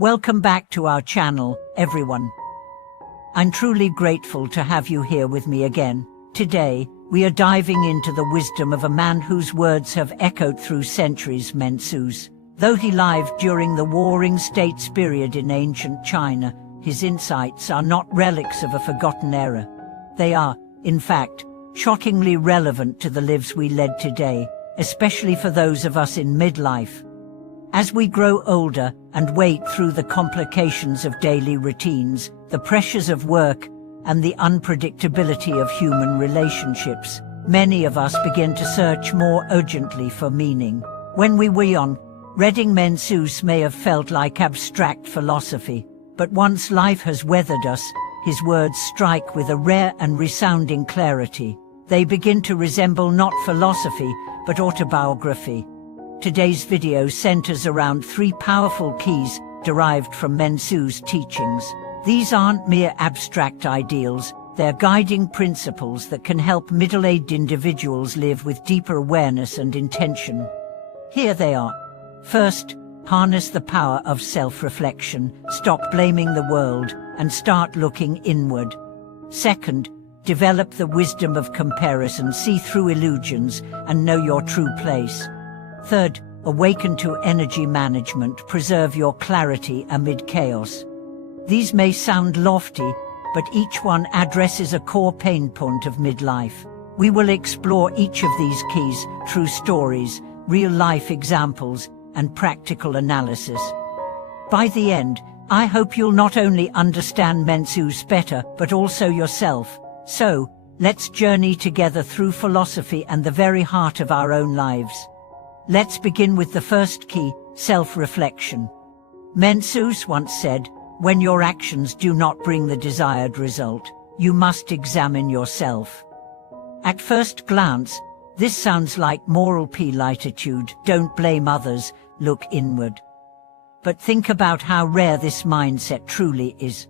Welcome back to our channel, everyone. I'm truly grateful to have you here with me again. Today, we are diving into the wisdom of a man whose words have echoed through centuries, Mencius. Though he lived during the Warring States period in ancient China, his insights are not relics of a forgotten era. They are, in fact, shockingly relevant to the lives we lead today, especially for those of us in midlife. As we grow older and wade through the complications of daily routines, the pressures of work, and the unpredictability of human relationships, many of us begin to search more urgently for meaning. When we were young, reading Mencius may have felt like abstract philosophy, but once life has weathered us, his words strike with a rare and resounding clarity. They begin to resemble not philosophy, but autobiography. Today's video centers around 3 powerful keys derived from Mencius' teachings. These aren't mere abstract ideals, they're guiding principles that can help middle-aged individuals live with deeper awareness and intention. Here they are. First, harness the power of self-reflection, stop blaming the world, and start looking inward. Second, develop the wisdom of comparison, see through illusions, and know your true place. Third, awaken to energy management, preserve your clarity amid chaos. These may sound lofty, but each one addresses a core pain point of midlife. We will explore each of these keys through stories, real-life examples, and practical analysis. By the end, I hope you'll not only understand Mencius better, but also yourself. So, let's journey together through philosophy and the very heart of our own lives. Let's begin with the first key, self-reflection. Mencius once said, "When your actions do not bring the desired result, you must examine yourself." At first glance, this sounds like moral platitude, don't blame others, look inward. But think about how rare this mindset truly is.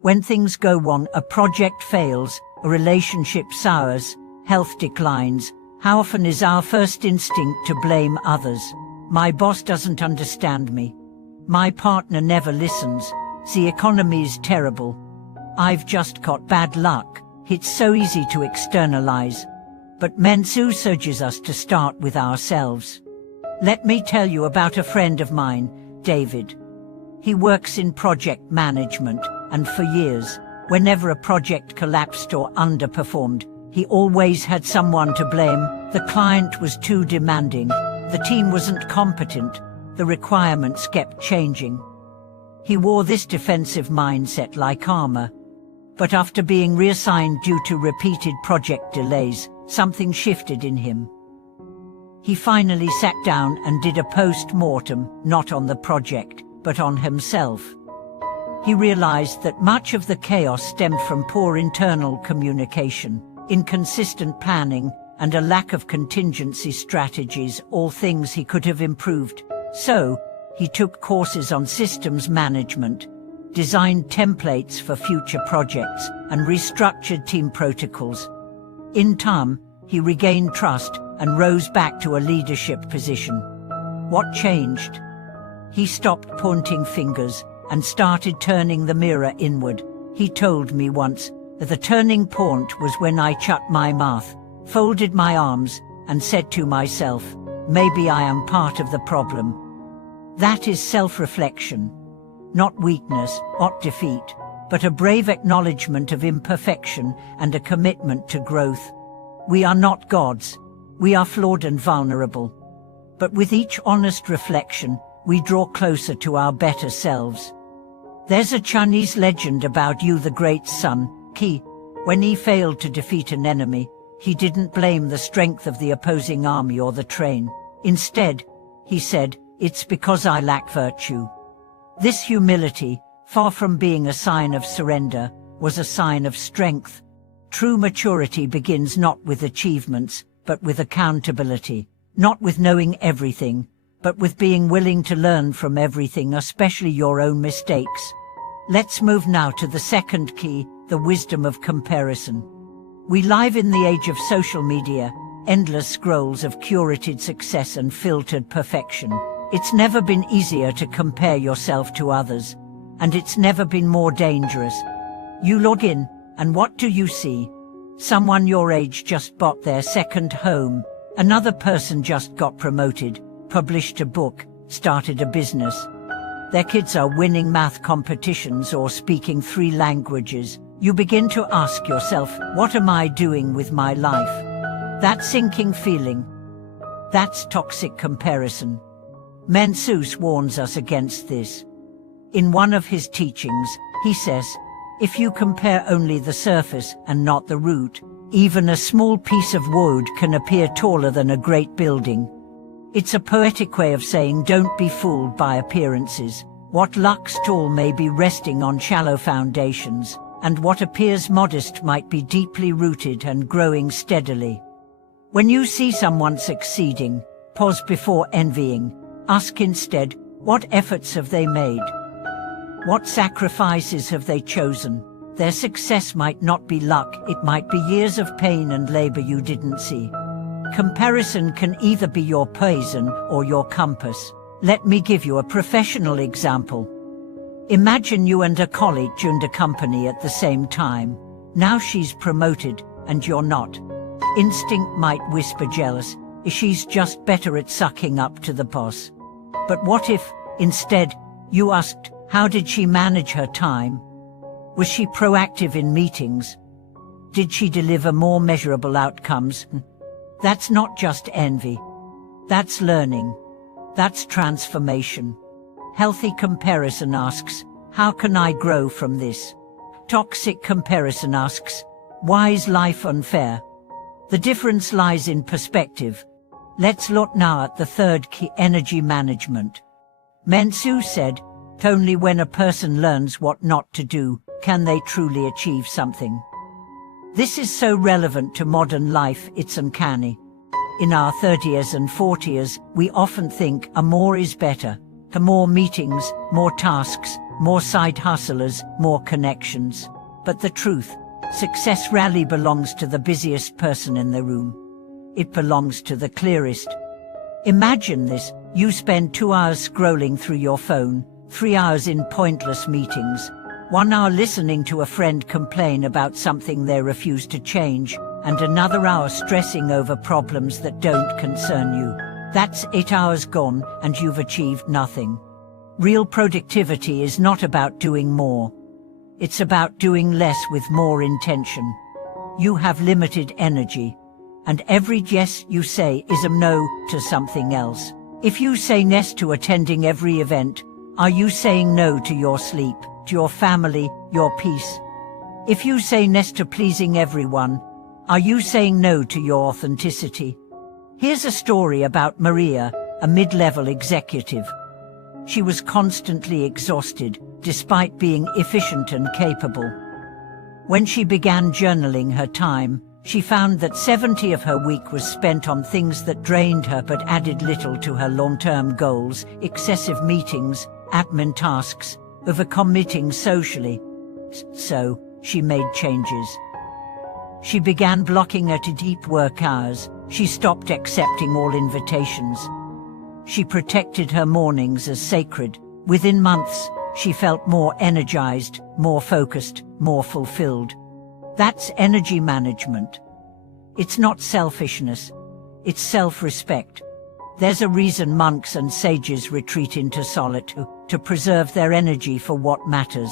When things go wrong, a project fails, a relationship sours, health declines, how often is our first instinct to blame others? My boss doesn't understand me. My partner never listens. The economy is terrible. I've just got bad luck. It's so easy to externalize. But Mencius urges us to start with ourselves. Let me tell you about a friend of mine, David. He works in project management, and for years, whenever a project collapsed or underperformed, he always had someone to blame. The client was too demanding, the team wasn't competent, the requirements kept changing. He wore this defensive mindset like armor. But after being reassigned due to repeated project delays, something shifted in him. He finally sat down and did a post-mortem, not on the project, but on himself. He realized that much of the chaos stemmed from poor internal communication, inconsistent planning, and a lack of contingency strategies, all things he could have improved. So, he took courses on systems management, designed templates for future projects, and restructured team protocols. In time, he regained trust and rose back to a leadership position. What changed? He stopped pointing fingers and started turning the mirror inward. He told me once that the turning point was when I shut my mouth, folded my arms, and said to myself, maybe I am part of the problem. That is self-reflection. Not weakness, not defeat, but a brave acknowledgement of imperfection and a commitment to growth. We are not gods. We are flawed and vulnerable. But with each honest reflection, we draw closer to our better selves. There's a Chinese legend about Yu the great Sun, Qi. When he failed to defeat an enemy, he didn't blame the strength of the opposing army or the train. Instead, he said, "It's because I lack virtue." This humility, far from being a sign of surrender, was a sign of strength. True maturity begins not with achievements, but with accountability. Not with knowing everything, but with being willing to learn from everything, especially your own mistakes. Let's move now to the second key, the wisdom of comparison. We live in the age of social media, endless scrolls of curated success and filtered perfection. It's never been easier to compare yourself to others, and it's never been more dangerous. You log in, and what do you see? Someone your age just bought their second home, another person just got promoted, published a book, started a business. Their kids are winning math competitions or speaking 3 languages. You begin to ask yourself, what am I doing with my life? That sinking feeling, that's toxic comparison. Mencius warns us against this. In one of his teachings, he says, if you compare only the surface and not the root, even a small piece of wood can appear taller than a great building. It's a poetic way of saying don't be fooled by appearances. What looks tall may be resting on shallow foundations, and what appears modest might be deeply rooted and growing steadily. When you see someone succeeding, pause before envying. Ask instead, what efforts have they made? What sacrifices have they chosen? Their success might not be luck, it might be years of pain and labor you didn't see. Comparison can either be your poison or your compass. Let me give you a professional example. Imagine you and a colleague owned a company at the same time. Now she's promoted, and you're not. Instinct might whisper jealous, she's just better at sucking up to the boss. But what if, instead, you asked, how did she manage her time? Was she proactive in meetings? Did she deliver more measurable outcomes? That's not just envy. That's learning. That's transformation. Healthy comparison asks, how can I grow from this? Toxic comparison asks, why is life unfair? The difference lies in perspective. Let's look now at the third key, energy management. Mencius said, only when a person learns what not to do, can they truly achieve something. This is so relevant to modern life, it's uncanny. In our 30s and 40s, we often think a more is better. More meetings, more tasks, more side hustlers, more connections. But the truth, success rarely belongs to the busiest person in the room. It belongs to the clearest. Imagine this, you spend 2 hours scrolling through your phone, 3 hours in pointless meetings, 1 hour listening to a friend complain about something they refuse to change, and another hour stressing over problems that don't concern you. That's 8 hours gone, and you've achieved nothing. Real productivity is not about doing more. It's about doing less with more intention. You have limited energy, and every yes you say is a no to something else. If you say yes to attending every event, are you saying no to your sleep, to your family, your peace? If you say yes to pleasing everyone, are you saying no to your authenticity? Here's a story about Maria, a mid-level executive. She was constantly exhausted, despite being efficient and capable. When she began journaling her time, she found that 70% of her week was spent on things that drained her but added little to her long-term goals: excessive meetings, admin tasks, overcommitting socially. So, she made changes. She began blocking her to deep work hours. She stopped accepting all invitations. She protected her mornings as sacred. Within months, she felt more energized, more focused, more fulfilled. That's energy management. It's not selfishness. It's self-respect. There's a reason monks and sages retreat into solitude, to preserve their energy for what matters.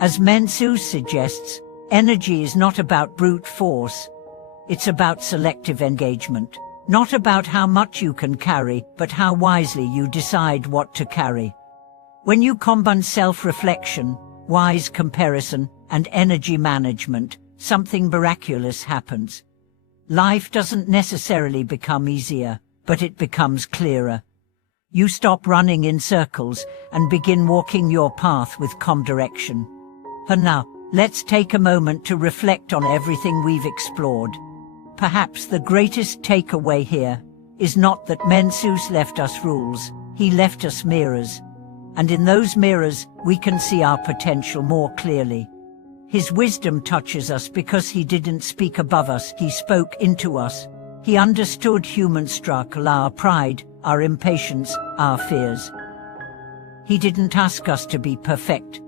As Mencius suggests, energy is not about brute force. It's about selective engagement. Not about how much you can carry, but how wisely you decide what to carry. When you combine self-reflection, wise comparison, and energy management, something miraculous happens. Life doesn't necessarily become easier, but it becomes clearer. You stop running in circles and begin walking your path with calm direction. For now, let's take a moment to reflect on everything we've explored. Perhaps the greatest takeaway here is not that Mencius left us rules, he left us mirrors. And in those mirrors, we can see our potential more clearly. His wisdom touches us because he didn't speak above us, he spoke into us. He understood human struggle, our pride, our impatience, our fears. He didn't ask us to be perfect.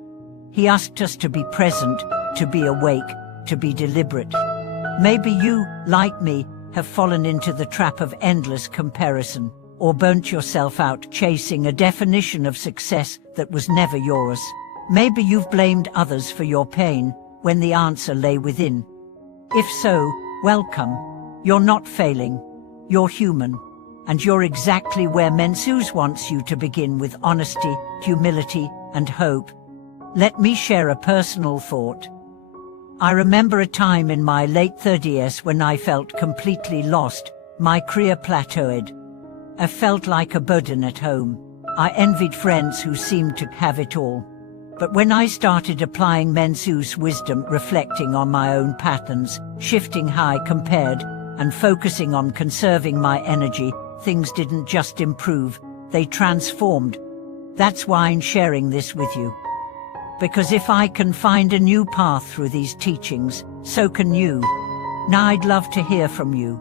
He asked us to be present, to be awake, to be deliberate. Maybe you, like me, have fallen into the trap of endless comparison, or burnt yourself out chasing a definition of success that was never yours. Maybe you've blamed others for your pain when the answer lay within. If so, welcome. You're not failing. You're human. And you're exactly where Mencius wants you to begin, with honesty, humility, and hope. Let me share a personal thought. I remember a time in my late 30s when I felt completely lost. My career plateaued. I felt like a burden at home. I envied friends who seemed to have it all. But when I started applying Mencius wisdom, reflecting on my own patterns, shifting how I compared, and focusing on conserving my energy, things didn't just improve, they transformed. That's why I'm sharing this with you. Because if I can find a new path through these teachings, so can you. Now I'd love to hear from you.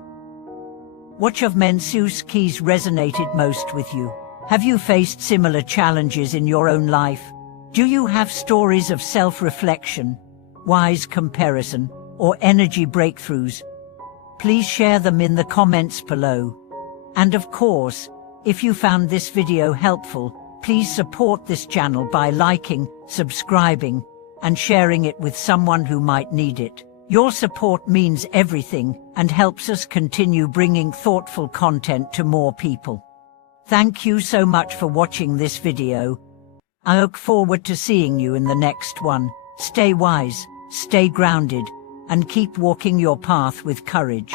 Which of Mencius' keys resonated most with you? Have you faced similar challenges in your own life? Do you have stories of self-reflection, wise comparison, or energy breakthroughs? Please share them in the comments below. And of course, if you found this video helpful, please support this channel by liking, subscribing, and sharing it with someone who might need it. Your support means everything and helps us continue bringing thoughtful content to more people. Thank you so much for watching this video. I look forward to seeing you in the next one. Stay wise, stay grounded, and keep walking your path with courage.